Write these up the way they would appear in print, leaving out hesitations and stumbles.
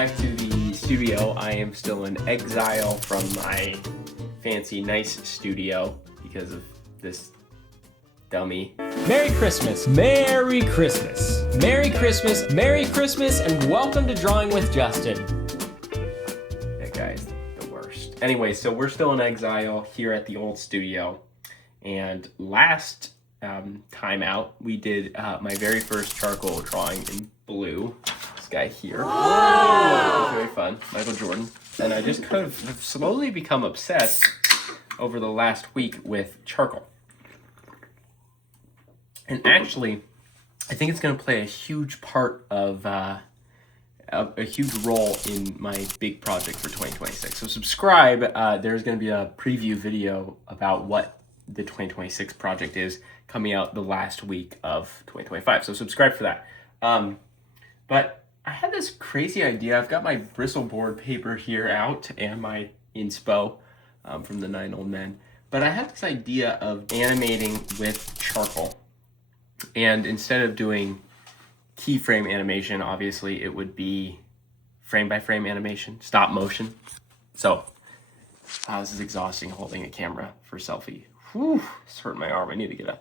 back to the studio. I am still in exile from my fancy, nice studio because of this dummy. Merry Christmas, Merry Christmas, Merry Christmas, Merry Christmas, and welcome to Drawing with Justin. That guy's the worst. Anyway, so we're still in exile here at the old studio. And last time out, we did my very first charcoal drawing in blue. This guy here. Whoa! Very fun. Michael Jordan. And I just kind of have slowly become obsessed over the last week with charcoal. And actually, I think it's going to play a huge part of a huge role in my big project for 2026. So subscribe. There's going to be a preview video about what the 2026 project is coming out the last week of 2025. So subscribe for that. But I had this crazy idea. I've got my bristle board paper here out and my inspo from the 9 Old Men. But I had this idea of animating with charcoal. And instead of doing keyframe animation, obviously it would be frame by frame animation, stop motion. So this is exhausting holding a camera for selfie. Whew, it's hurting my arm. I need to get a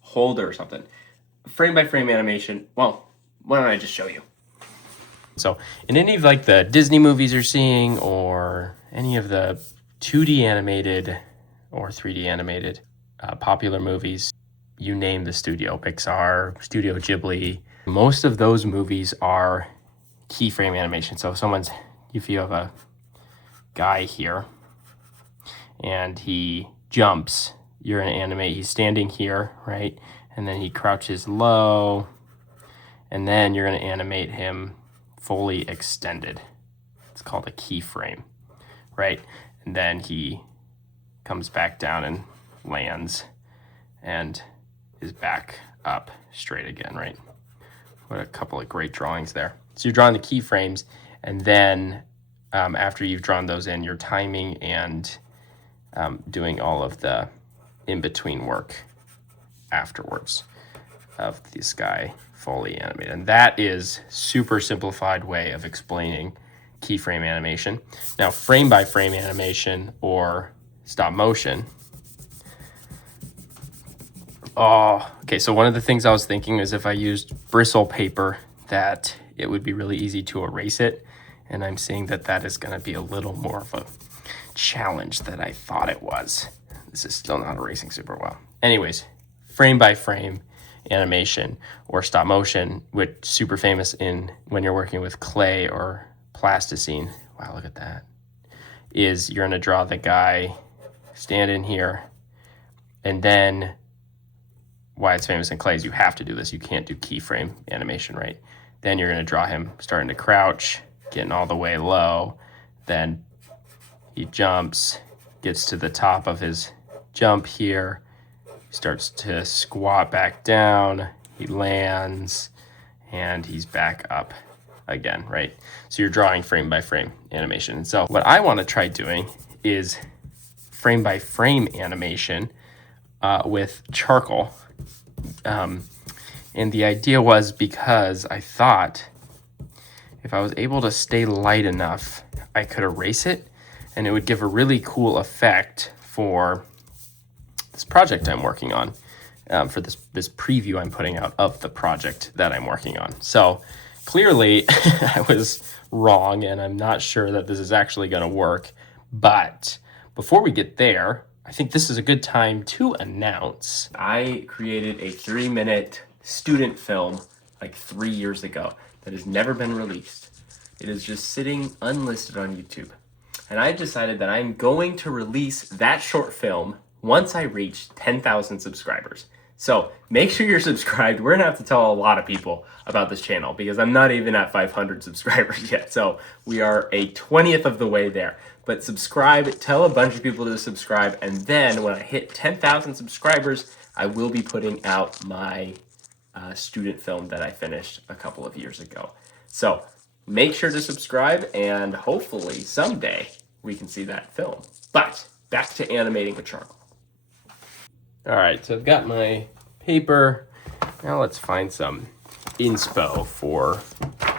holder or something. Frame by frame animation. Well, why don't I just show you? So in any of like the Disney movies you're seeing or any of the 2D animated or 3D animated popular movies, you name the studio, Pixar, Studio Ghibli, most of those movies are keyframe animation. So if you have a guy here and he jumps, you're gonna animate, he's standing here, right? And then he crouches low, and then you're gonna animate him fully extended. It's called a keyframe, right? And then he comes back down and lands and is back up straight again, right? What a couple of great drawings there. So you're drawing the keyframes, and then after you've drawn those in, you're timing and doing all of the in-between work afterwards of this guy fully animated. And that is super simplified way of explaining keyframe animation. Now, frame by frame animation or stop motion. Oh, okay, so one of the things I was thinking is if I used bristle paper, that it would be really easy to erase it. And I'm seeing that that is gonna be a little more of a challenge than I thought it was. This is still not erasing super well. Anyways, frame by frame animation or stop motion, which is super famous in when you're working with clay or plasticine. Wow, look at that. Is you're gonna draw the guy stand in here, and then why it's famous in clay is you have to do this. You can't do keyframe animation, right? Then you're gonna draw him starting to crouch, getting all the way low, then he jumps, gets to the top of his jump here, starts to squat back down, he lands, and he's back up again, right? So you're drawing frame by frame animation. And so what I want to try doing is frame by frame animation with charcoal. And the idea was because I thought if I was able to stay light enough, I could erase it and it would give a really cool effect for this project I'm working on, for this preview I'm putting out of the project that I'm working on. So clearly I was wrong and I'm not sure that this is actually going to work. But before we get there, I think this is a good time to announce I created a 3-minute student film like 3 years ago that has never been released. It is just sitting unlisted on YouTube. And I decided that I'm going to release that short film once I reach 10,000 subscribers. So make sure you're subscribed. We're gonna have to tell a lot of people about this channel because I'm not even at 500 subscribers yet. So we are a 20th of the way there. But subscribe, tell a bunch of people to subscribe, and then when I hit 10,000 subscribers, I will be putting out my student film that I finished a couple of years ago. So make sure to subscribe, and hopefully someday we can see that film. But back to animating with charcoal. All right, so I've got my paper. Now let's find some inspo for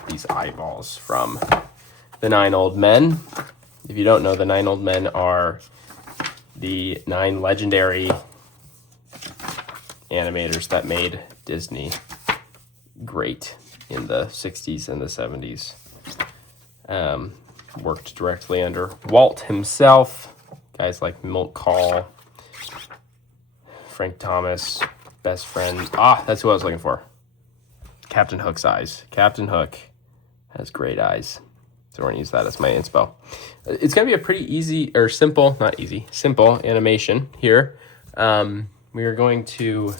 these eyeballs from the 9 Old Men. If you don't know, the 9 Old Men are the 9 legendary animators that made Disney great in the 60s and the 70s. Worked directly under Walt himself. Guys like Milt Kahl, Frank Thomas, best friend. That's who I was looking for. Captain Hook's eyes. Captain Hook has great eyes. So we're gonna use that as my inspo. It's gonna be a pretty easy, or simple, not easy, simple animation here. We are going to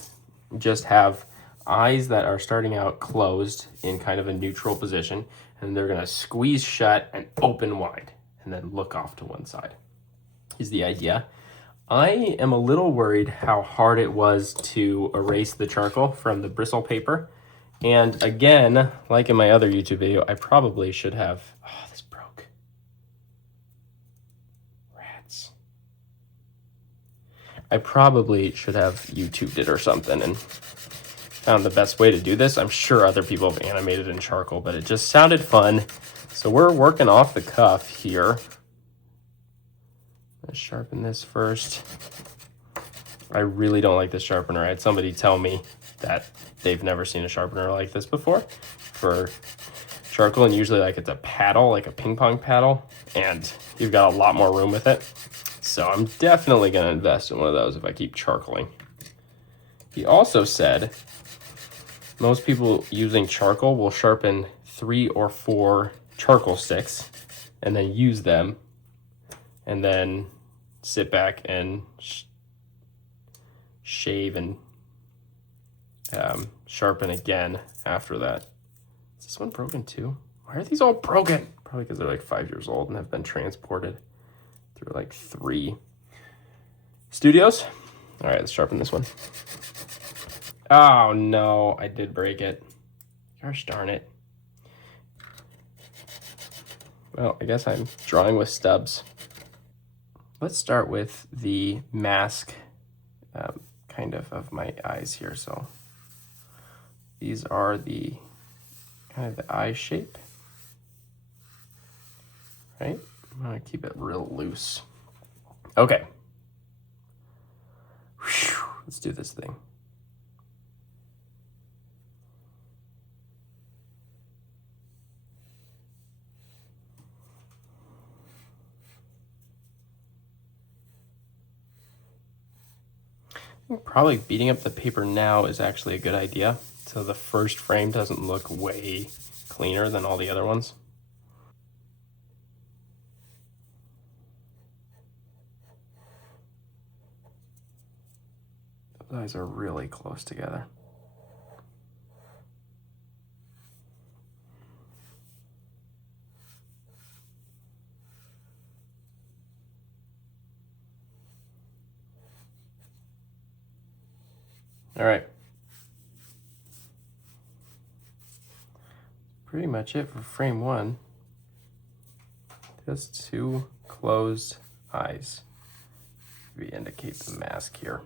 just have eyes that are starting out closed in kind of a neutral position, and they're gonna squeeze shut and open wide, and then look off to one side, is the idea. I am a little worried how hard it was to erase the charcoal from the bristle paper. And again, like in my other YouTube video, I probably should have, this broke. Rats. I probably should have YouTubed it or something and found the best way to do this. I'm sure other people have animated in charcoal, but it just sounded fun. So we're working off the cuff here. Let's sharpen this first. I really don't like this sharpener. I had somebody tell me that they've never seen a sharpener like this before for charcoal, and usually like it's a paddle, like a ping pong paddle, and you've got a lot more room with it. So I'm definitely gonna invest in one of those if I keep charcoaling. He also said most people using charcoal will sharpen 3 or 4 charcoal sticks and then use them and then sit back and shave and sharpen again after that. Is this one broken too? Why are these all broken? Probably because they're like 5 years old and have been transported through like 3 studios. All right, let's sharpen this one. Oh no, I did break it. Gosh darn it. Well, I guess I'm drawing with stubs. Let's start with the mask kind of my eyes here. So these are the kind of the eye shape, right? I'm gonna keep it real loose. Okay. Whew, let's do this thing. Probably beating up the paper now is actually a good idea, so the first frame doesn't look way cleaner than all the other ones. Those eyes are really close together. All right. Pretty much it for frame 1. Just 2 closed eyes. We indicate the mask here.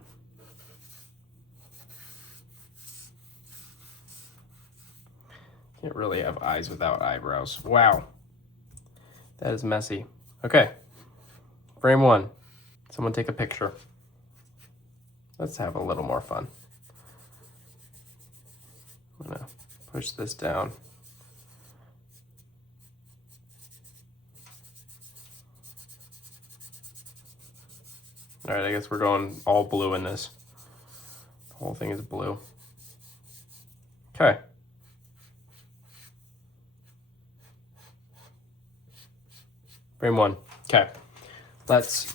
Can't really have eyes without eyebrows. Wow. That is messy. Okay. Frame 1. Someone take a picture. Let's have a little more fun. I'm gonna push this down. All right, I guess we're going all blue in this. The whole thing is blue. Okay. Frame 1. Okay. Let's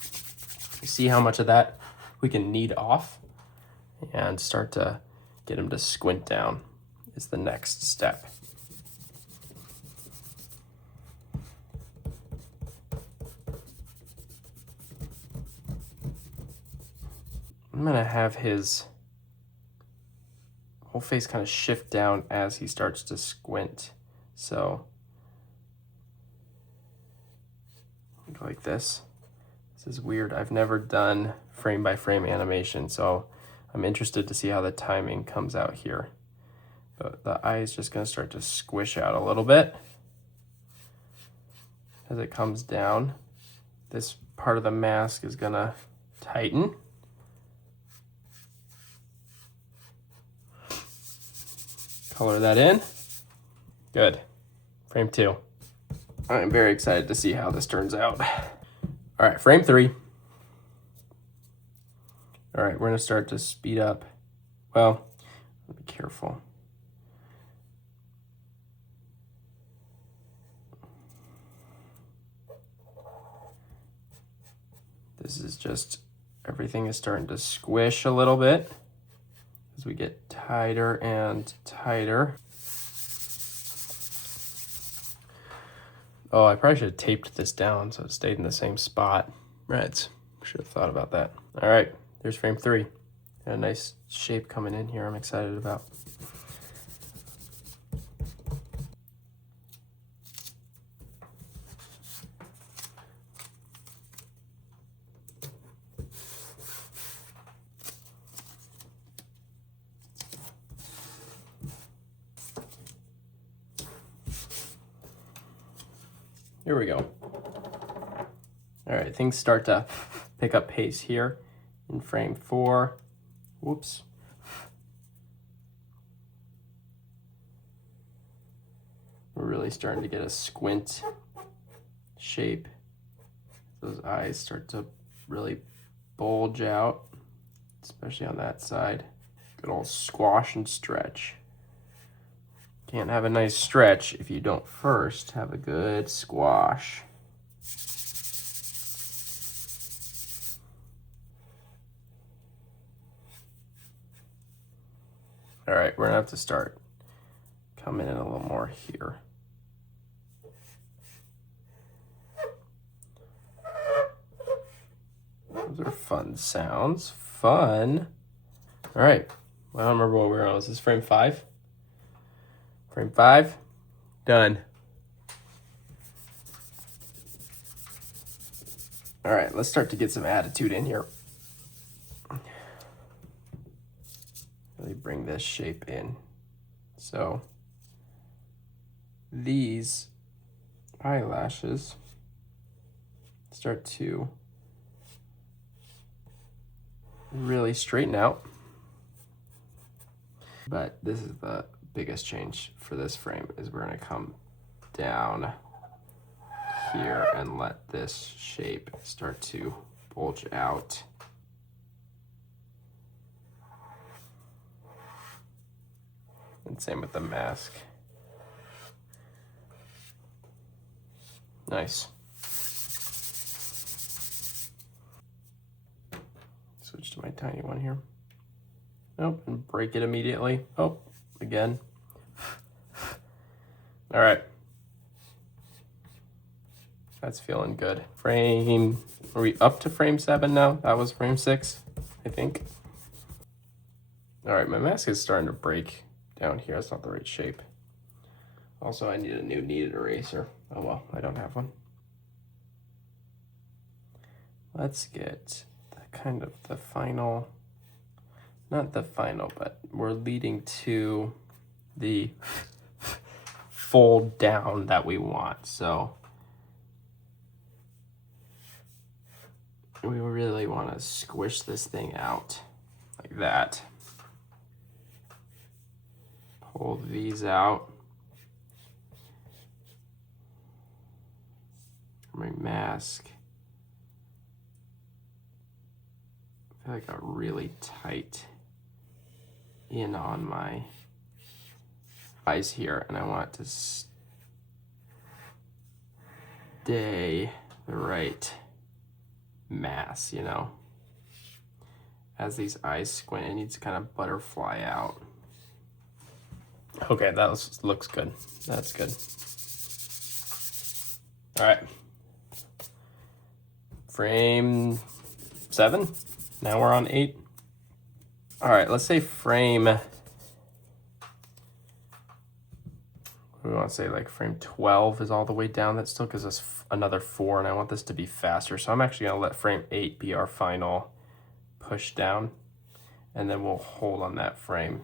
see how much of that we can knead off and start to get him to squint down is the next step. I'm gonna have his whole face kind of shift down as he starts to squint. So like this. This is weird. I've never done frame by frame animation, so I'm interested to see how the timing comes out here. But the eye is just gonna start to squish out a little bit. as it comes down, this part of the mask is gonna tighten. Color that in. Good. Frame 2. I'm very excited to see how this turns out. All right, frame 3. All right, we're gonna start to speed up. Well, be careful. This is just, everything is starting to squish a little bit as we get tighter and tighter. Oh, I probably should have taped this down so it stayed in the same spot. Reds, should have thought about that. All right, there's frame 3. Got a nice shape coming in here I'm excited about. Here we go. All right, things start to pick up pace here in frame 4. Whoops. We're really starting to get a squint shape. Those eyes start to really bulge out, especially on that side. Good old squash and stretch. Can't have a nice stretch if you don't first have a good squash. All right, we're gonna have to start coming in a little more here. Those are fun sounds. Fun. All right, I don't remember what we were on. Is this frame 5? Frame 5, done. All right, let's start to get some attitude in here. Really bring this shape in. So these eyelashes start to really straighten out. But this is the biggest change for this frame, is we're gonna come down here and let this shape start to bulge out. And same with the mask. Nice. Switch to my tiny one here. Nope, and break it immediately. Oh, again. All right. That's feeling good. Frame, are we up to frame 7 now? That was frame 6, I think. All right, my mask is starting to break down here. That's not the right shape. Also, I need a new kneaded eraser. Oh well, I don't have one. Let's get kind of the final, not the final, but we're leading to the fold down that we want. So we really want to squish this thing out like that. Pull these out. My mask. I feel like I got really tight in on my eyes here, and I want it to stay the right mass, you know. As these eyes squint, it needs to kind of butterfly out. Okay, that looks good. That's good. All right. Frame 7. Now we're on 8. All right, let's say frame, we want to say like frame 12 is all the way down. That still gives us another 4, and I want this to be faster. So I'm actually gonna let frame 8 be our final push down, and then we'll hold on that frame.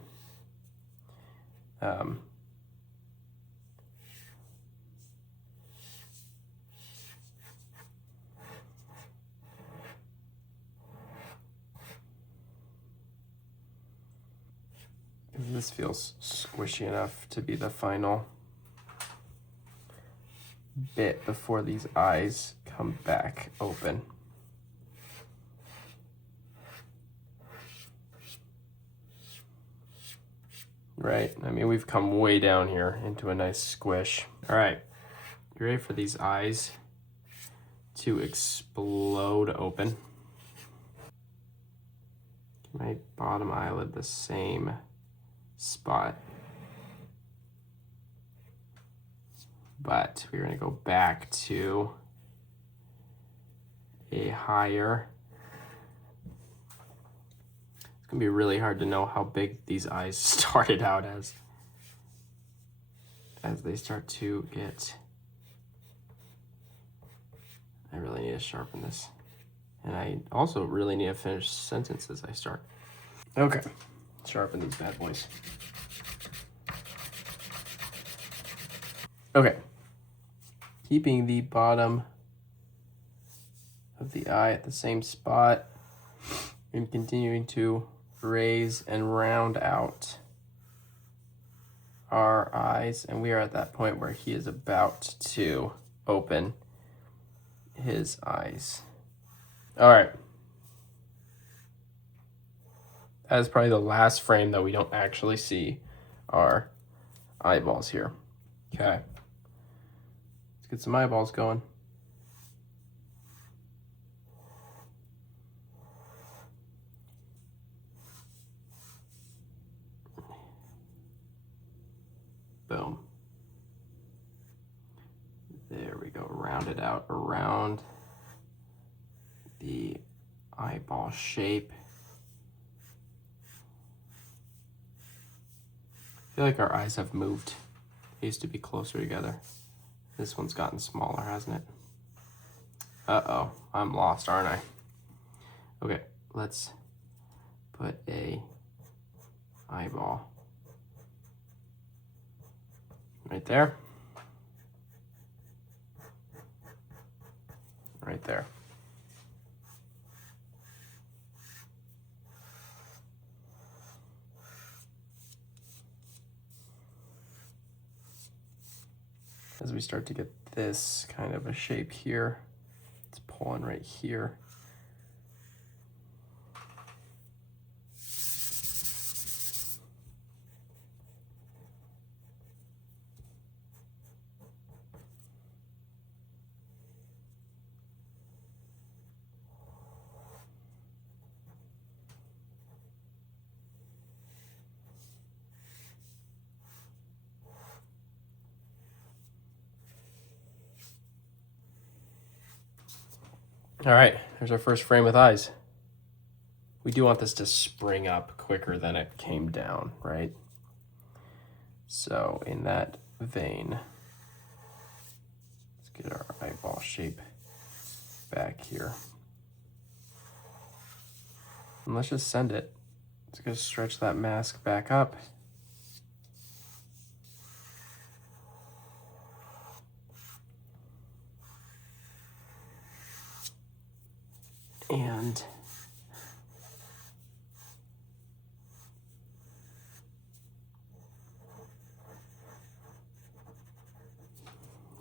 This feels squishy enough to be the final bit before these eyes come back open. Right, I mean, we've come way down here into a nice squish. All right, you ready for these eyes to explode open? My bottom eyelid the same spot. But we're gonna go back to a higher. It's gonna be really hard to know how big these eyes started out as they start to get. I really need to sharpen this. And I also really need to finish sentences I start. Okay, sharpen these bad boys. Okay, keeping the bottom of the eye at the same spot and continuing to raise and round out our eyes. And we are at that point where he is about to open his eyes. All right. That is probably the last frame that we don't actually see our eyeballs here. Okay. Let's get some eyeballs going. Boom. There we go. Round it out around the eyeball shape. I feel like our eyes have moved. They used to be closer together. This one's gotten smaller, hasn't it? Uh-oh, I'm lost, aren't I? Okay, let's put a eyeball right there. Right there. As we start to get this kind of a shape here, it's pulling right here. All right, there's our first frame with eyes. We do want this to spring up quicker than it came down, right? So in that vein, let's get our eyeball shape back here. And let's just send it. Let's go stretch that mask back up. And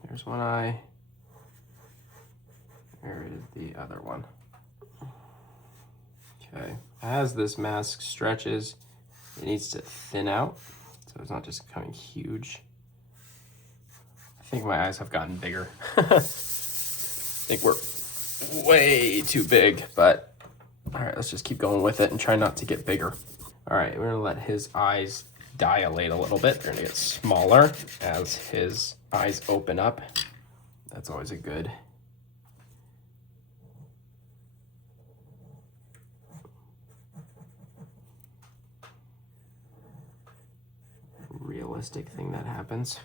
there's one eye. Where is the other one? Okay, as this mask stretches, it needs to thin out, so it's not just becoming huge. I think my eyes have gotten bigger. I think we're way too big, but all right, let's just keep going with it and try not to get bigger. All right, we're gonna let his eyes dilate a little bit. They're gonna get smaller as his eyes open up. That's always a good realistic thing that happens.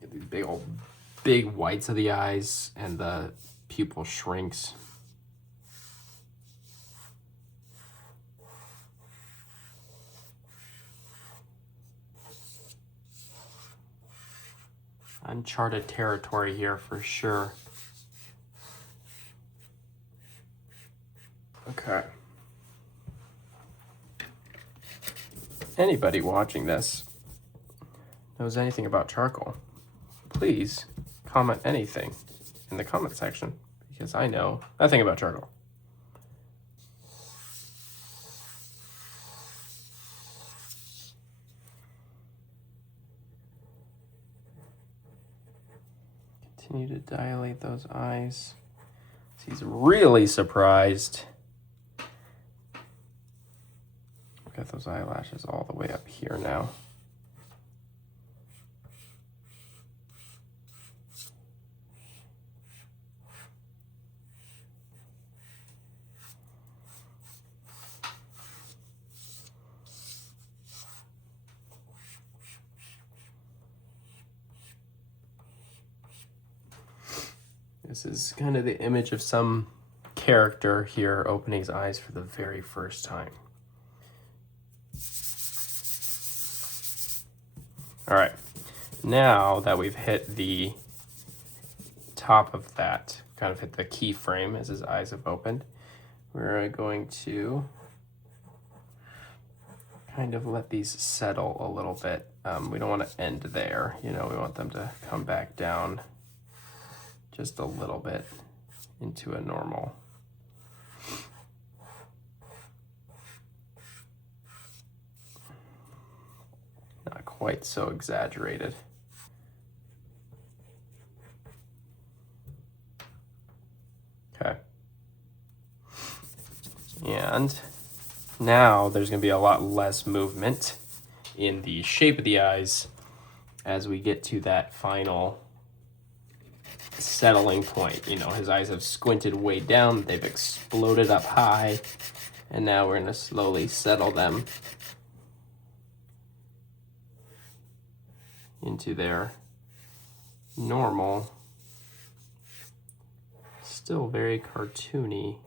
Get these big whites of the eyes and the pupil shrinks. Uncharted territory here for sure. Okay. anybody watching this knows anything about charcoal, please comment anything in the comment section, because I know nothing about charcoal. Continue to dilate those eyes. He's really surprised. Got those eyelashes all the way up here now. This is kind of the image of some character here opening his eyes for the very first time. All right, now that we've hit the top of that, kind of hit the keyframe as his eyes have opened, we're going to kind of let these settle a little bit. We don't want to end there, you know, we want them to come back down just a little bit into a normal. Not quite so exaggerated. Okay. And now there's going to be a lot less movement in the shape of the eyes as we get to that final settling point. You know, his eyes have squinted way down, they've exploded up high, and now we're going to slowly settle them into their normal, still very cartoony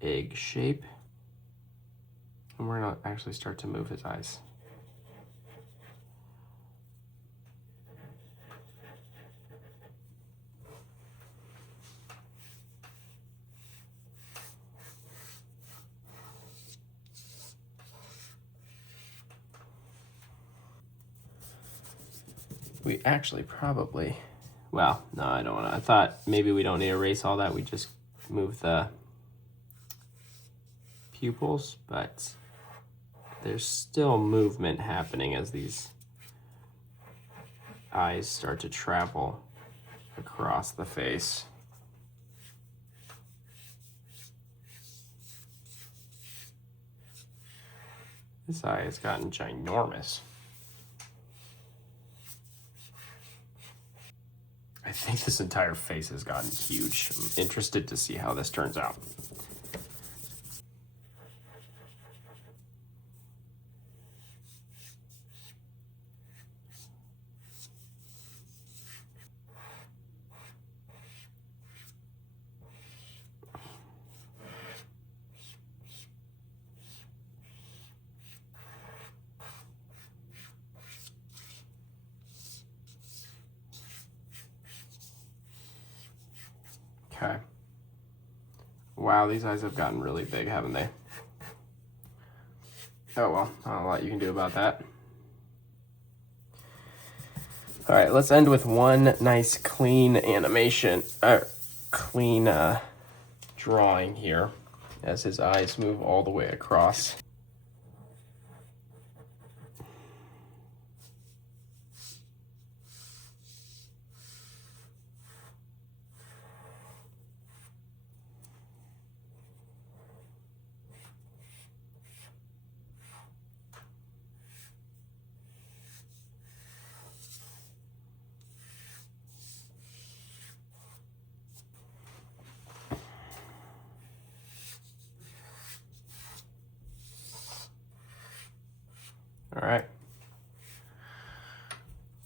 egg shape. And we're going to actually start to move his eyes. We actually probably, well, no, I don't want to. I thought maybe we don't need to erase all that. We just move the pupils, but there's still movement happening as these eyes start to travel across the face. This eye has gotten ginormous. I think this entire face has gotten huge. I'm interested to see how this turns out. Okay. Wow, these eyes have gotten really big, haven't they? Oh well, not a lot you can do about that. All right, let's end with one nice clean animation, clean drawing here as his eyes move all the way across. All right.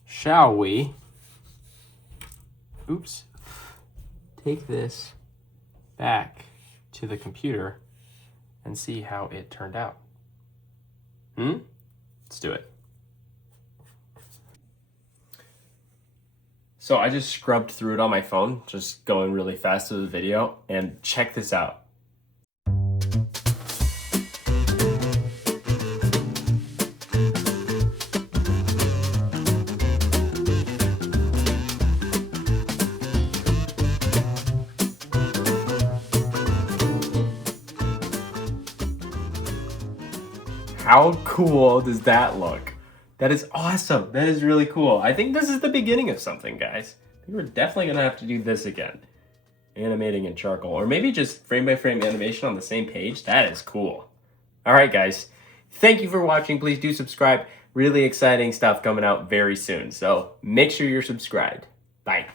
Shall we, take this back to the computer and see how it turned out? Let's do it. So I just scrubbed through it on my phone, just going really fast through the video, and check this out. How cool does that look? That is awesome. That is really cool. I think this is the beginning of something, guys. I think we're definitely gonna have to do this again. Animating in charcoal, or maybe just frame by frame animation on the same page. That is cool. All right, guys. Thank you for watching. Please do subscribe. Really exciting stuff coming out very soon. So make sure you're subscribed. Bye.